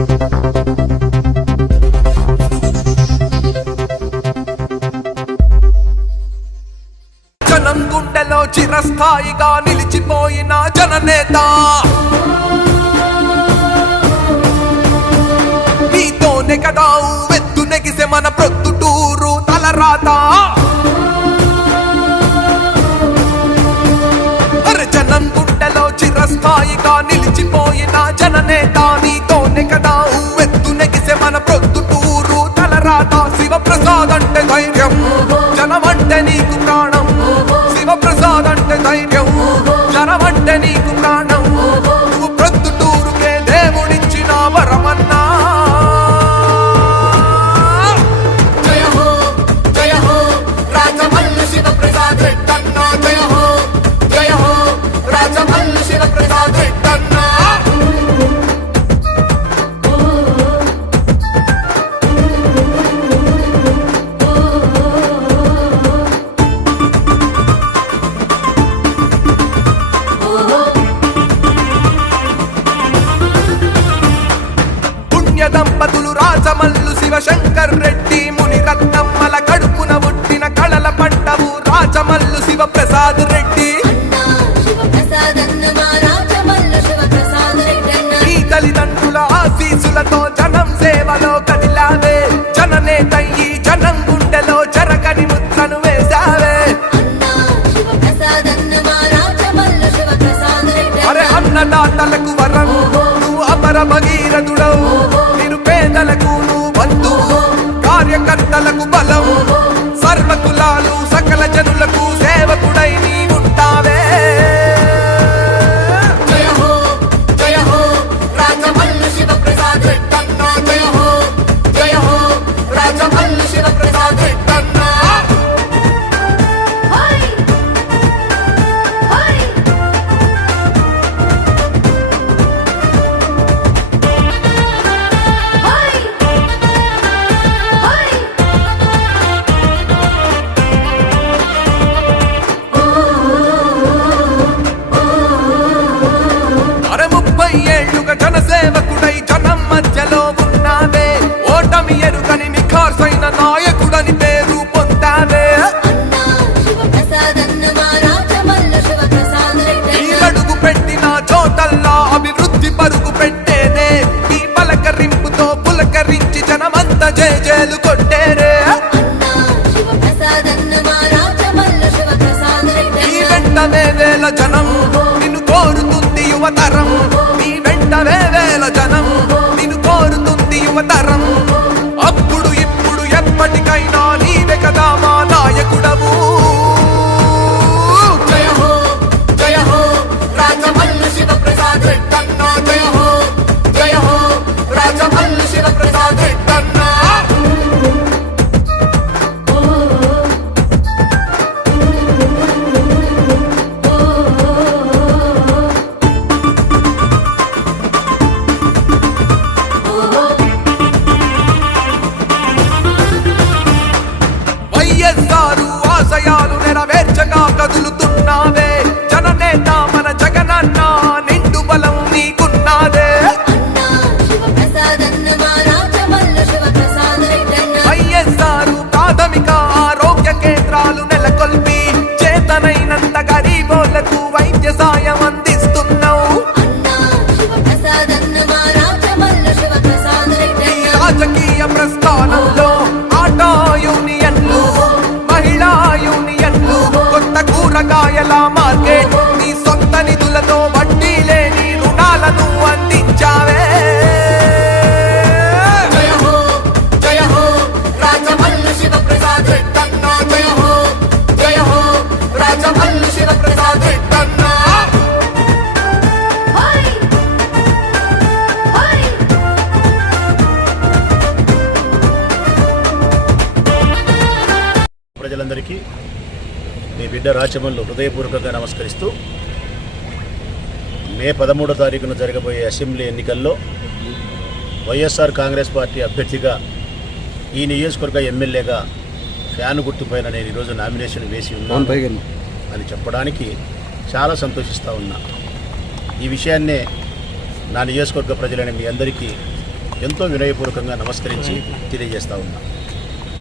జనం గుండెలో చిరస్థాయిగా నిలిచిపోయిన జననేత. నీతోనే కదా వెత్తు నెగిసే మన ప్రొద్దుటూరు తలరాత. అరే జనం గుండెలో చిరస్థాయిగా నిలిచిపోయిన జననేత. పుణ్య దంపతులు రాజమల్లు శివశంకర్ రెడ్డి ముని రత్నమ్మల కడుపున పుట్టిన కళల పంటవు రాజమల్లు శివ ప్రసాద్ రెడ్డి. ఈ తల్లిదండ్రుల ఆశీసులతో జనం సేవలో కదిలావే. జననేతయ్యి జనం గుండెలో జరగని ముద్రను వేశావే. అరే అన్నదాతలకు వరం నువ్వు అమర భగీరథుడు నిఖార్సైన నాయకుడని పేరు పొందానే అన్నా శివప్రసాదన్న పెట్టిన చోటల్లా అభివృద్ధి పరుగు పెట్టేనే. ఈ పలకరింపుతో పులకరించి జనమంత జేజేలు కొట్టేరే. ఈ వెంటనే వేల జనం నిన్ను కోరుతుంది యువతర. కూరగాయల మార్కెట్. నీ సొంత నిధులతో వడ్డీ లేని రుణాలను అందించావే. ప్రజలందరికీ మీ బిడ్డ రాచమల్లు హృదయపూర్వకంగా నమస్కరిస్తూ మే పదమూడో తారీఖున జరగబోయే అసెంబ్లీ ఎన్నికల్లో వైఎస్ఆర్ కాంగ్రెస్ పార్టీ అభ్యర్థిగా ఈ నియోజకవర్గ ఎమ్మెల్యేగా ఫ్యాన్ గుర్తుపైన నేను ఈరోజు నామినేషన్ వేసి ఉన్నాను అని చెప్పడానికి చాలా సంతోషిస్తూ ఉన్నా. ఈ విషయాన్నే నా నియోజకవర్గ ప్రజలని మీ అందరికీ ఎంతో వినయపూర్వకంగా నమస్కరించి తెలియజేస్తా ఉన్నా.